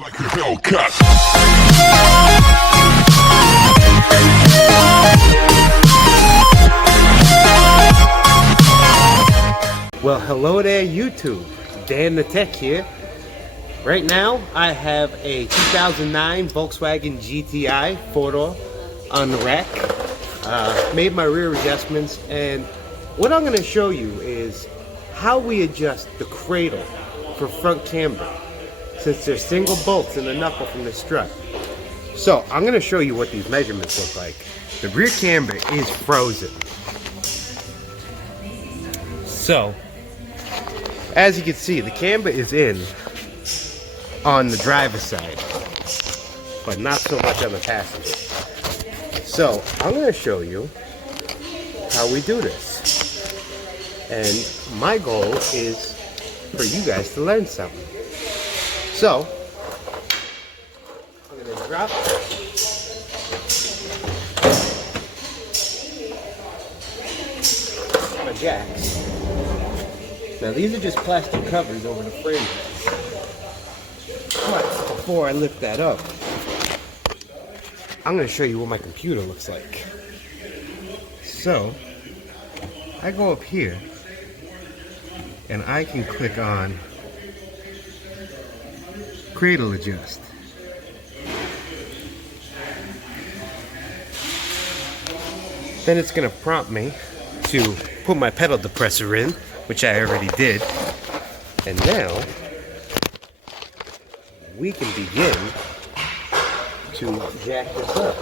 Like a Hellcat. Well, hello there YouTube, Dan the Tech here. Right now I have a 2009 Volkswagen GTI 4-door on the rack. Made my rear adjustments, and what I'm going to show you is how we adjust the cradle for front camber, since there's single bolts in the knuckle from the strut. So I'm going to show you what these measurements look like. The rear camber is frozen. So as you can see, the camber is in on the driver's side, but not so much on the passenger. So I'm going to show you how we do this. And my goal is for you guys to learn something. So I'm going to drop my jacks. Now these are just plastic covers over the frame. But before I lift that up, I'm going to show you what my computer looks like. So I go up here and I can click on Cradle Adjust. Then it's going to prompt me to put my pedal depressor in, which I already did. And now we can begin to jack this up.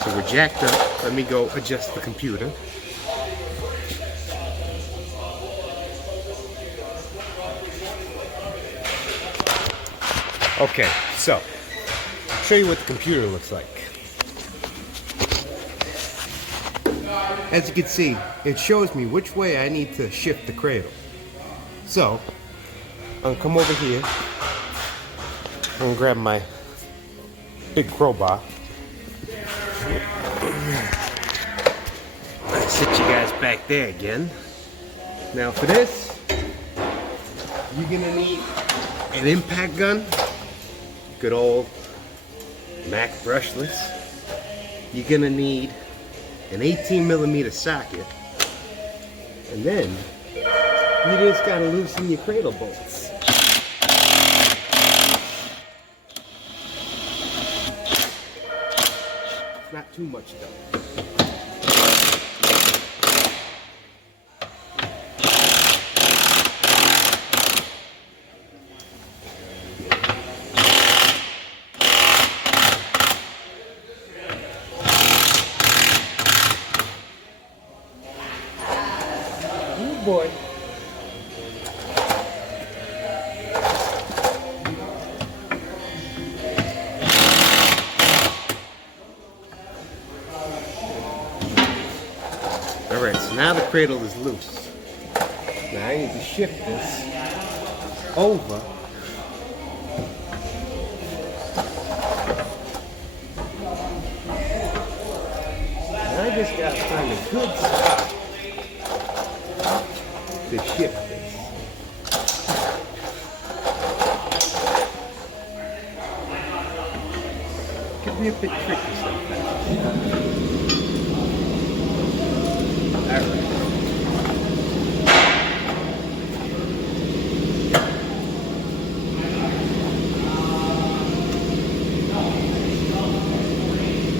So we're jacked up. Let me go adjust the computer. Okay, so I'll show you what the computer looks like. As you can see, it shows me which way I need to shift the cradle. So I'm gonna come over here. I'm gonna grab my big crowbar. I sit you guys back there again. Now for this, you're gonna need an impact gun. Good old Mac brushless. You're gonna need an 18mm socket, and then you just gotta loosen your cradle bolts. It's not too much though. Boy. Alright, so now the cradle is loose. Now I need to shift this over. And I just got to find a good spot to shift this. Can be a bit tricky sometimes. Alright.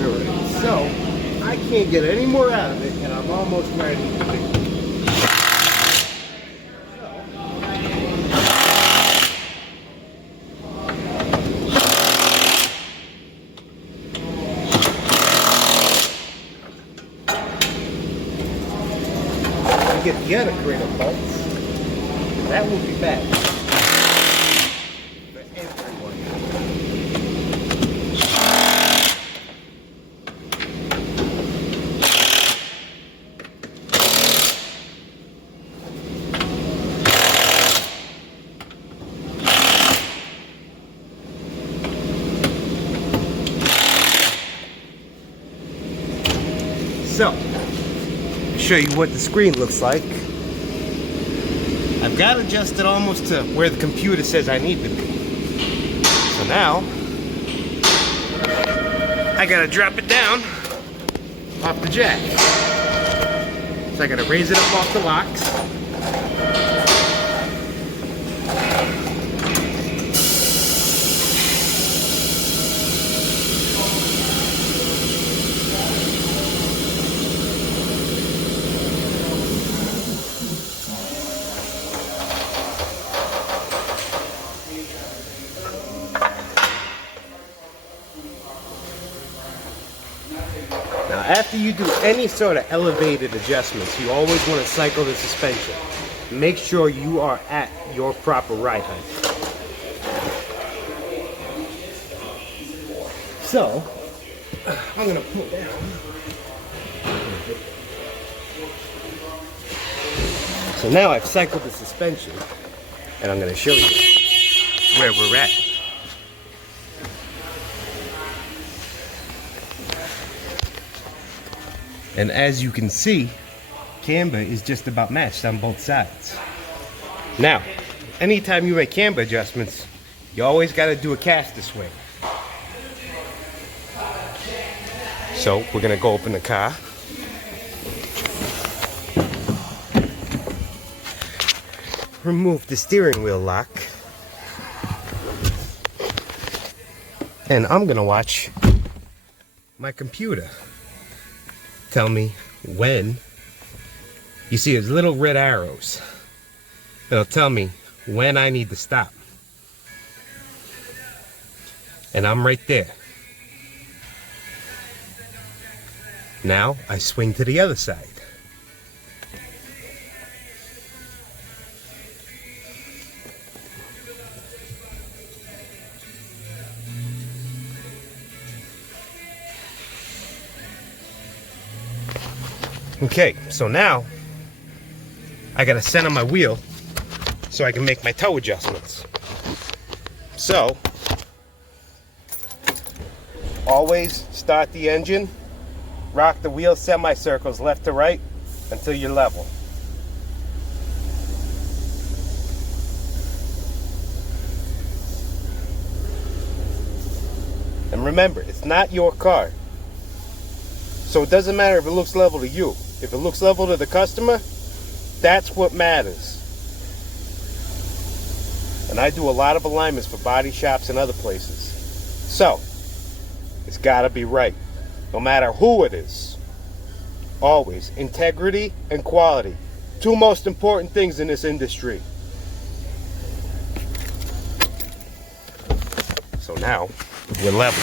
Alright, so I can't get any more out of it, and I'm almost ready to get the other cradle bolts. That will be back for everyone. So, show you what the screen looks like. I've got adjusted almost to where the computer says I need to be. So now, I gotta drop it down off the jack. So I gotta raise it up off the locks. Now, after you do any sort of elevated adjustments, you always want to cycle the suspension. Make sure you are at your proper ride height. So, I'm going to pull down. So now I've cycled the suspension, and I'm going to show you where we're at. And as you can see, camber is just about matched on both sides. Now, anytime you make camber adjustments, you always got to do a caster swing. So we're going to go open the car. Remove the steering wheel lock. And I'm going to watch my computer tell me when. You see those little red arrows. It'll tell me when I need to stop. And I'm right there. Now I swing to the other side. Okay, so now I gotta center my wheel so I can make my toe adjustments. So, always start the engine, rock the wheel semicircles left to right until you're level. And remember, it's not your car. So it doesn't matter if it looks level to you. If it looks level to the customer, that's what matters. And I do a lot of alignments for body shops and other places. So, it's gotta be right. No matter who it is. Always, integrity and quality. Two most important things in this industry. So now, we're level.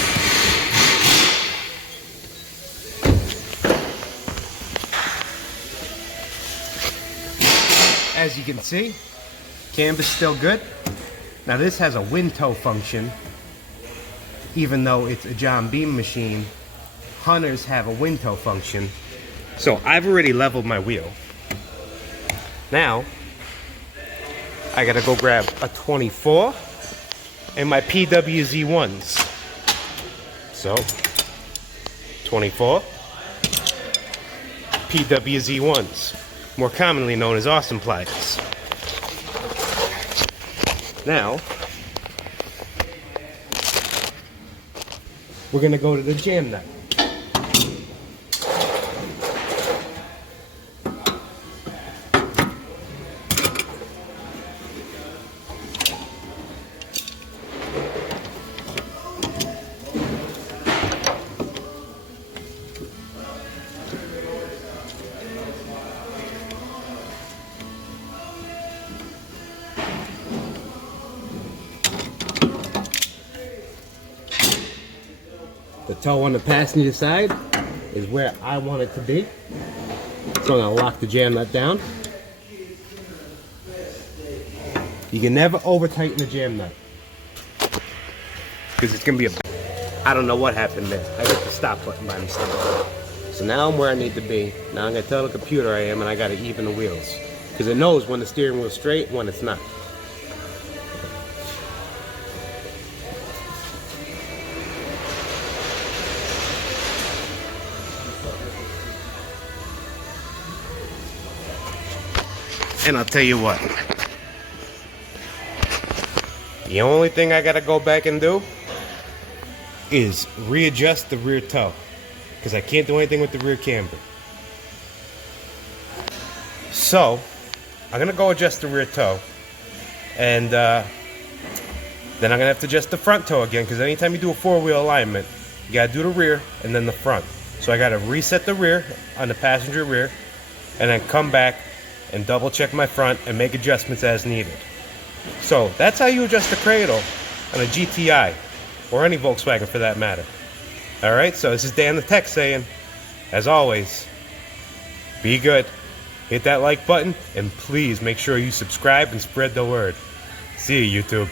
As you can see, camber's still good. Now this has a wind toe function. Even though it's a John Beam machine, Hunters have a wind toe function. So I've already leveled my wheel. Now, I gotta go grab a 24 and my PWZ1s. So, 24, PWZ1s. More commonly known as Austin pliers. Now, we're gonna go to the jam nut. The toe on the passenger side is where I want it to be. So I'm going to lock the jam nut down. You can never over tighten the jam nut, because it's going to be I don't know what happened there. I hit the stop button by mistake. So now I'm where I need to be. Now I'm going to tell the computer I am, and I got to even the wheels, because it knows when the steering wheel's straight and when it's not. And I'll tell you what. The only thing I gotta go back and do is readjust the rear toe, because I can't do anything with the rear camber. So I'm gonna go adjust the rear toe, and then I'm gonna have to adjust the front toe again, because anytime you do a four-wheel alignment, you gotta do the rear and then the front. So I gotta reset the rear on the passenger rear, and then come back and double check my front and make adjustments as needed. So that's how you adjust the cradle on a GTI, or any Volkswagen for that matter. Alright, so this is Dan the Tech saying, as always, be good. Hit that like button, and please make sure you subscribe and spread the word. See you, YouTube.